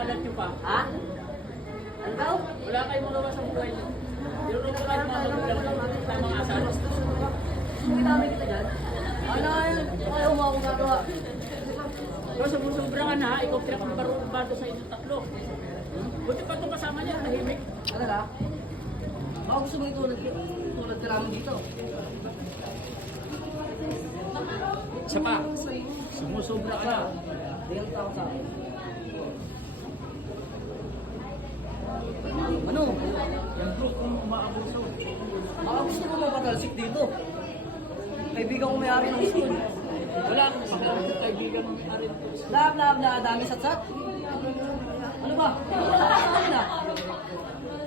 pangalan nyo pa. Ha? Ano daw? Wala kayong magawa sa buhay nyo. Tinulong ko kahit mga magulang sa mga asal. Sumitami kita dyan. Ano yun? Ayaw mo akong gagawa. Pero sumusobra ka na, ikaw pinakambaro sa inyong tatlo. Buti pa itong kasama niya, tahimik. Ano na? Baka gusto mo itulad ka namin dito. Isa pa, sumusobra ka na. Tingnan mo tao sa akin. Ano? Yung group kong umaabuso. Baka gusto mo mapatalsik dito. Kaibigan ko may-ari ng school. Wala akong pakialam sa kaibigan ng arin. Bla bla bla, dami satsat. Ano ba? Wala ka sa akin ah.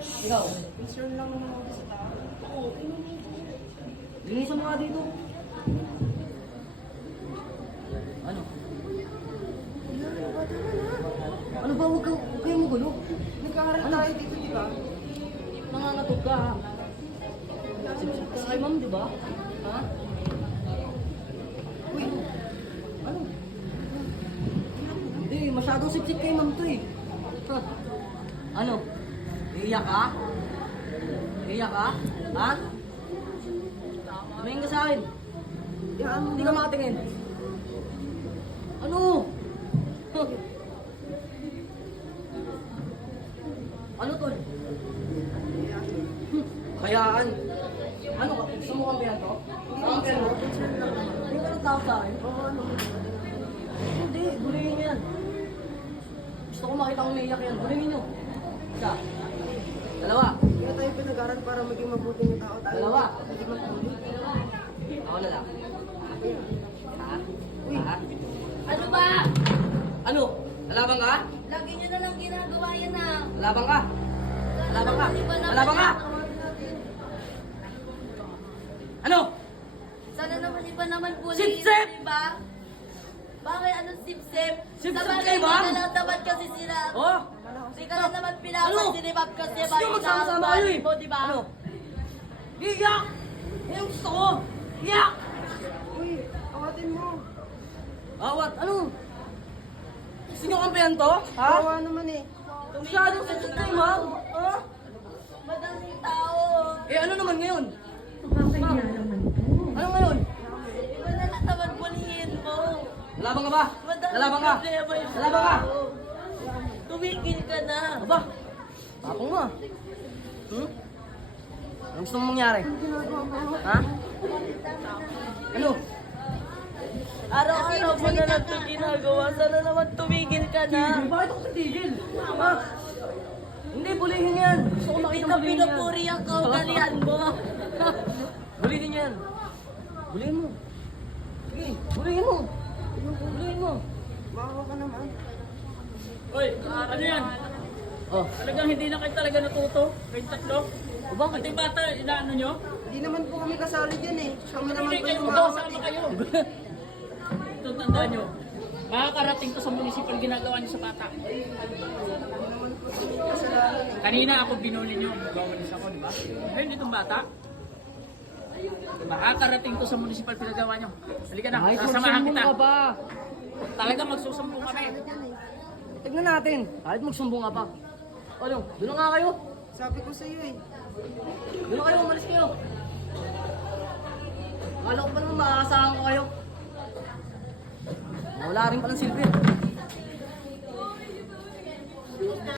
Ikaw? Concern lang naman ako sa tao. Linisan mo nga dito. Ano? Ano ba? Huwag kayong magulo. Nagkakaroon tayo dito, di ba? Nangangatog ka ha. Sip-sip ka kay ma'am, di ba? Ha? Uy! Ano? Hindi, masyadong sip-sip kay ma'am to eh. Ha? Ano? Iiyak ka? Iiyak ka? Ha? Tumingin ka sa akin. Hindi ka makatingin. Ano? Huh. Ano tol? Kayaan. Ano ka? Gusto mo kampihan to? Kampihan mo? Hindi ka nagtawag sa akin? Oo, ano? Hindi, gulihin nyo yan. Gusto ko makita kong naiyak yan. Gulihin nyo. Isa. Dalawa. Kaya tayo pinag-aral para maging mabuting yung tao tayo. Dalawa. Hindi magpuli. Ako na lang. Ha? Uy. Ha? Ano ba? Ano? Lalaban ka? Lagi nyo na lang ginagawa yan ah. Lalaban ka? Lalaban ka? Lalaban ka? Ano? Sana naman iba naman po. Sip-sip! Diba? Bakit anong sip-sip? Sip-sip Sabagay, kayo, ma'am? hindi ka lang naman kasi sila. Oh! Hindi ka lang naman Ano? pinapasinibab kasi Gusto nyo magsama-sama kayo eh. mo, diba? Ano? Iyak! Yan ang gusto ko! Iyak! Uy, awatin mo. Awat, ano? Gusto nyo kampihan to? Ha? Kawa naman eh. Masyadong sakit kayo, ma'am. Ha? Madaming tao. Eh, ano naman ngayon? Ano ngayon? Iba na lang naman bulihin mo. Lalaban ka ba? Madaming Lalaban ka? problema yung Lalaban ka? tao. Tumigil ka na. Aba? Tapong mo ah. Hmm? Anong gusto mong mangyari? Ha? Ano? Araw-araw mo na lang ito ginagawa. Sana naman tumigil ka na. Bakit ako titigil? Ha? Hindi, bulihin yan. Gusto ko Hindi makita ka bulihin yan. pinupuri ang kaugalian mo. Bulihin yan. Bulihin mo. Sige, bulihin mo. Bulihin mo. Makawa ka naman. Hoy, ano yan? Oh, Talagang hindi na kayo talaga natuto? Kayong tatlo? o bakit? Pati bata, inaano nyo? Hindi naman po kami kasali dyan eh. Kami naman Hindi po kayo yung magkasama makakapit. kayo. Ito, tandaan nyo. Makakarating to sa municipal ginagawa nyo sa bata. Kanina ako binuli nyo, gawalis ako, di ba? Ngayon itong bata. Makakarating to sa municipal pinagawa nyo. Halika na, Ay, sasamahan magsumbong kita. ka ba? Talagang magsusumbong kami. Tignan natin. Kahit magsumbong ka pa. Ano? Doon na nga kayo. Sabi ko sa iyo eh. Doon na kayo, umalis kayo. Akala ko pa naman makakasahan ko kayo. Wala rin palang silbi.